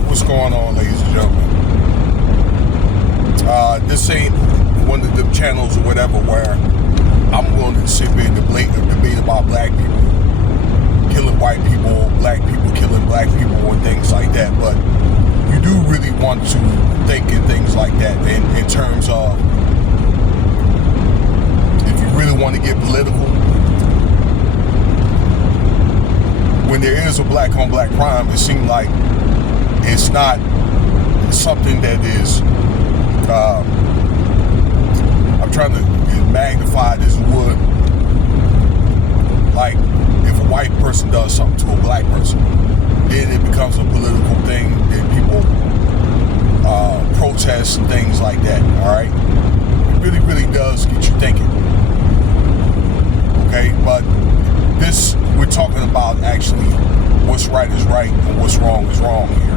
Alright, what's going on, ladies and gentlemen? This ain't one of them channels or whatever where I'm going to sit here and debate about black people killing white people, black people killing black people, and things like that. But you do really want to think in things like that in terms of, if you really want to get political, when there is a black on black crime, it seems like it's not something that is, I'm trying to magnify this wood, like if a white person does something to a black person, then it becomes a political thing, then people protest and things like that, all right? It really, really does get you thinking, okay? But this, we're talking about actually what's right is right and what's wrong is wrong here.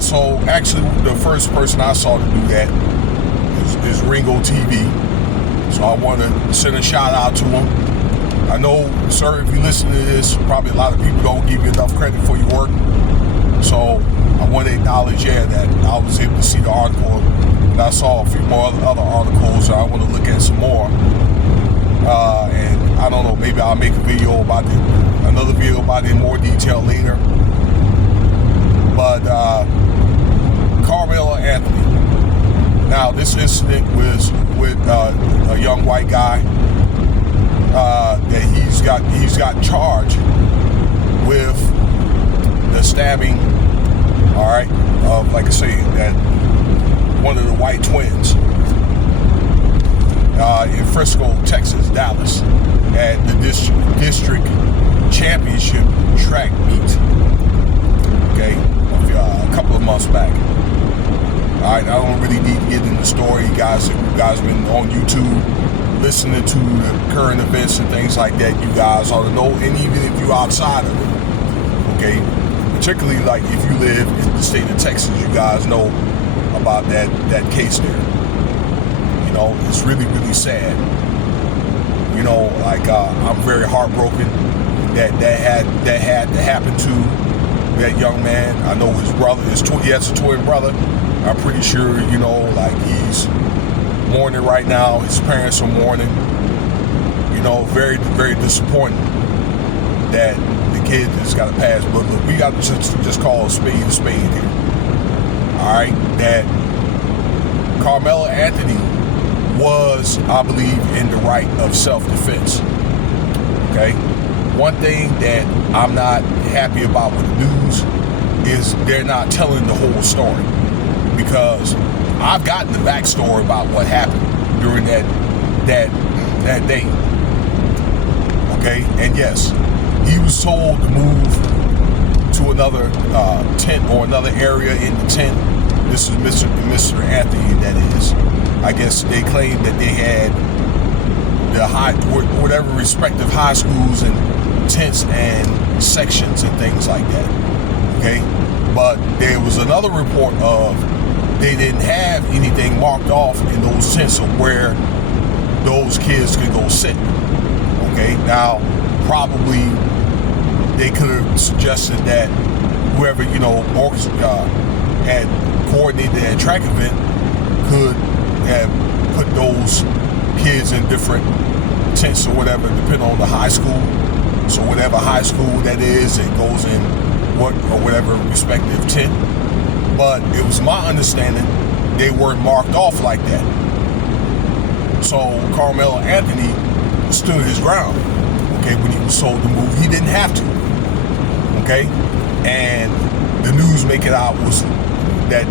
So actually, the first person I saw to do that is Ringo TV. So I want to send a shout out to him. I know, sir, if you listen to this, probably a lot of people don't give you enough credit for your work. So I want to acknowledge, that I was able to see the article, and I saw a few more other articles. So I want to look at some more. And I don't know, maybe I'll make a video about it, another video about it in more detail later. But Karmelo Anthony. Now, this incident was with a young white guy that he's got charged with the stabbing, all right, of, like I say, that one of the white twins in Frisco, Texas, Dallas, at the district championship track meet. Okay, a couple of months back. All right, I don't really need to get into the story. You guys been on YouTube listening to the current events and things like that. You guys ought to know, and even if you're outside of it, okay, particularly like if you live in the state of Texas, you guys know about that case there. You know, it's really, really sad. You know, like I'm very heartbroken that had to happen to that young man. I know his brother, he has a twin brother. I'm pretty sure, you know, like he's mourning right now. His parents are mourning. You know, very, very disappointing that the kid just got to pass. But look, we got to just call a spade here. All right, that Karmelo Anthony was, I believe, in the right of self-defense. Okay? One thing that I'm not happy about with the news is they're not telling the whole story, because I've gotten the backstory about what happened during that day. Okay? And yes, he was told to move to another tent or another area in the tent. This is Mr. Anthony, that is. I guess they claimed that they had the whatever respective high schools and tents and sections and things like that. Okay? But there was another report of they didn't have anything marked off in those tents of where those kids could go sit. Okay? Now, probably they could have suggested that whoever, you know, had coordinated that track event could have put those kids in different tents or whatever, depending on the high school. So whatever high school that is, it goes in whatever respective tent. But it was my understanding they weren't marked off like that. So Karmelo Anthony stood his ground. Okay, when he was told to move, he didn't have to. Okay, and the news make it out was that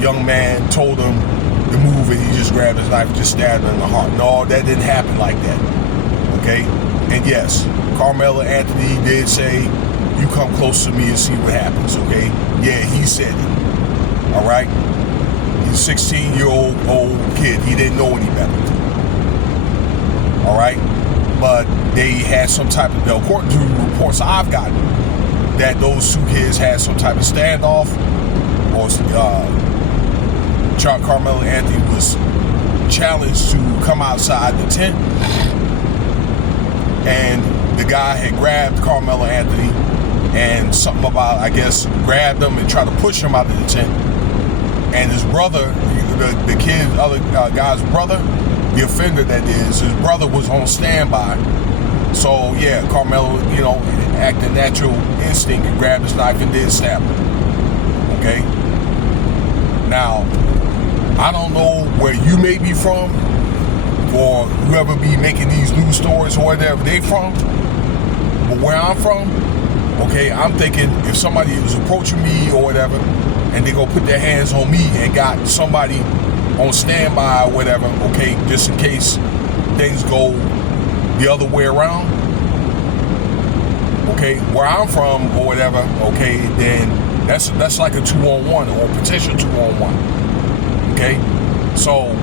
young man told him to move, and he just grabbed his knife and just stabbed him in the heart. No, that didn't happen like that. Okay, and yes, Karmelo Anthony did say, "You come close to me and see what happens." Okay, yeah, he said it. All right, he's a 16-year-old kid. He didn't know any better. All right, but they had some type of, according to reports I've gotten, that those two kids had some type of standoff, or Karmelo Anthony was challenged to come outside the tent, and the guy had grabbed Karmelo Anthony and something about, I guess, grabbed him and tried to push him out of the tent. And his brother, the kid, other guy's brother, the offender that is, his brother was on standby. So yeah, Karmelo, acting natural instinct, and grabbed his knife and did stab him. Okay. Now, I don't know where you may be from, or whoever be making these news stories or whatever they from, but where I'm from, okay, I'm thinking if somebody is approaching me or whatever, and they go put their hands on me and got somebody on standby or whatever, okay, just in case things go the other way around, okay, where I'm from or whatever, okay, then that's like a 2-on-1 or potential 2-on-1, okay? So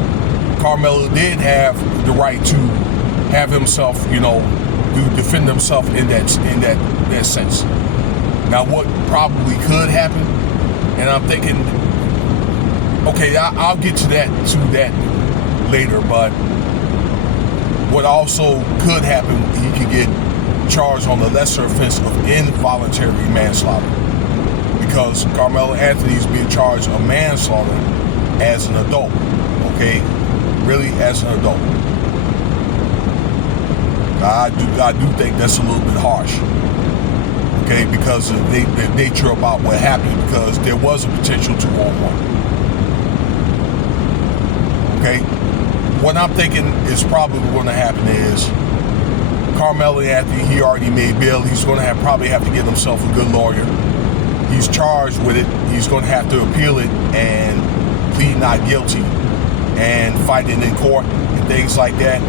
Karmelo did have the right to have himself, to defend himself in that sense. Now, what probably could happen, and I'm thinking, okay, I'll get to that later, but what also could happen, he could get charged on the lesser offense of involuntary manslaughter, because Karmelo Anthony is being charged of manslaughter as an adult, okay? Really, as an adult. I do think that's a little bit harsh, okay, because of the nature about what happened, because there was a potential 2-on-1. Okay, what I'm thinking is probably going to happen is Karmelo Anthony, he already made bail. He's going to probably have to get himself a good lawyer. He's charged with it. He's going to have to appeal it and plead not guilty and fight it in court and things like that.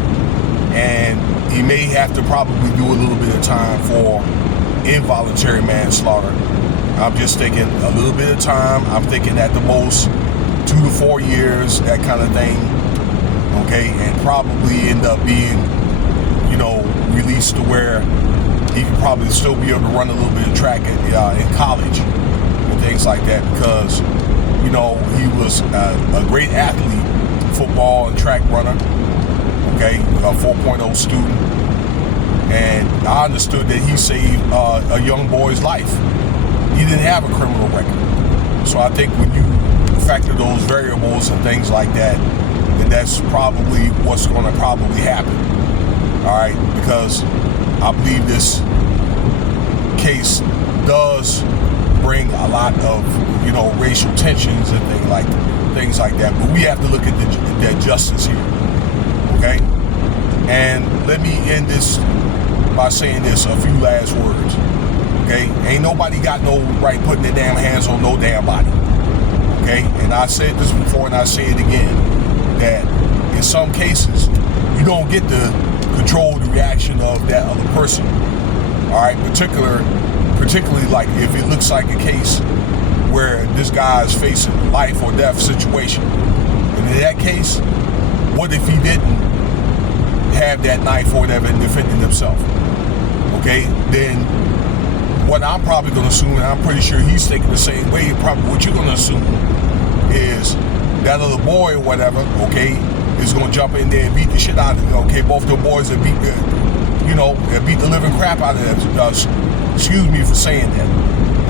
And he may have to probably do a little bit of time for involuntary manslaughter. I'm just thinking a little bit of time. I'm thinking at the most 2 to 4 years, that kind of thing. Okay, and probably end up being, released to where he could probably still be able to run a little bit of track in college and things like that, because, he was a great athlete, football and track runner, okay, a 4.0 student. And I understood that he saved a young boy's life. He didn't have a criminal record. So I think when you factor those variables and things like that, then that's probably what's going to probably happen. All right, because I believe this case does bring a lot of, racial tensions and things like that. But we have to look at the justice here, okay? And let me end this by saying this, a few last words, okay? Ain't nobody got no right putting their damn hands on no damn body, okay? And I said this before and I say it again, that in some cases, you don't get to control the reaction of that other person, all right? Particularly like if it looks like a case where this guy is facing life or death situation. And in that case, what if he didn't have that knife or whatever and defending himself? Okay, then what I'm probably going to assume, and I'm pretty sure he's thinking the same way, probably what you're going to assume is that other boy or whatever, okay, is going to jump in there and beat the shit out of him. Okay, both the boys that beat the living crap out of them. Excuse me for saying that.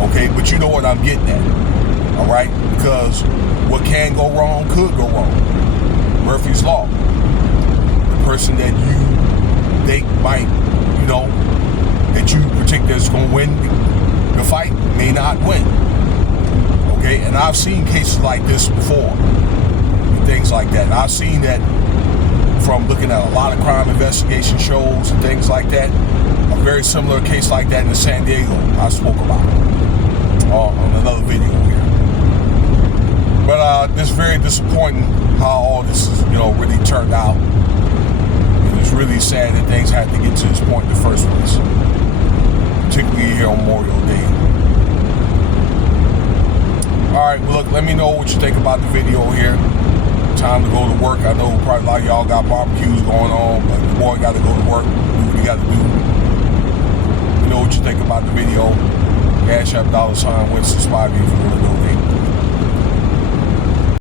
Okay, but you know what I'm getting at. All right, because what can go wrong could go wrong. Murphy's Law. The person that you think might, that you predict that's going to win the fight may not win. Okay, and I've seen cases like this before. Things like that. And I've seen that from looking at a lot of crime investigation shows and things like that. A very similar case like that in San Diego I spoke about on another video here. But it's very disappointing how all this is, really turned out. And it's really sad that things had to get to this point in the first place, particularly here on Memorial Day. All right, well, look, let me know what you think about the video here. Time to go to work. I know probably a lot of y'all got barbecues going on, but the boy got to go to work, do what he got to do. You know what you think about the video. Cash App $, Winston Spivey if you want to donate.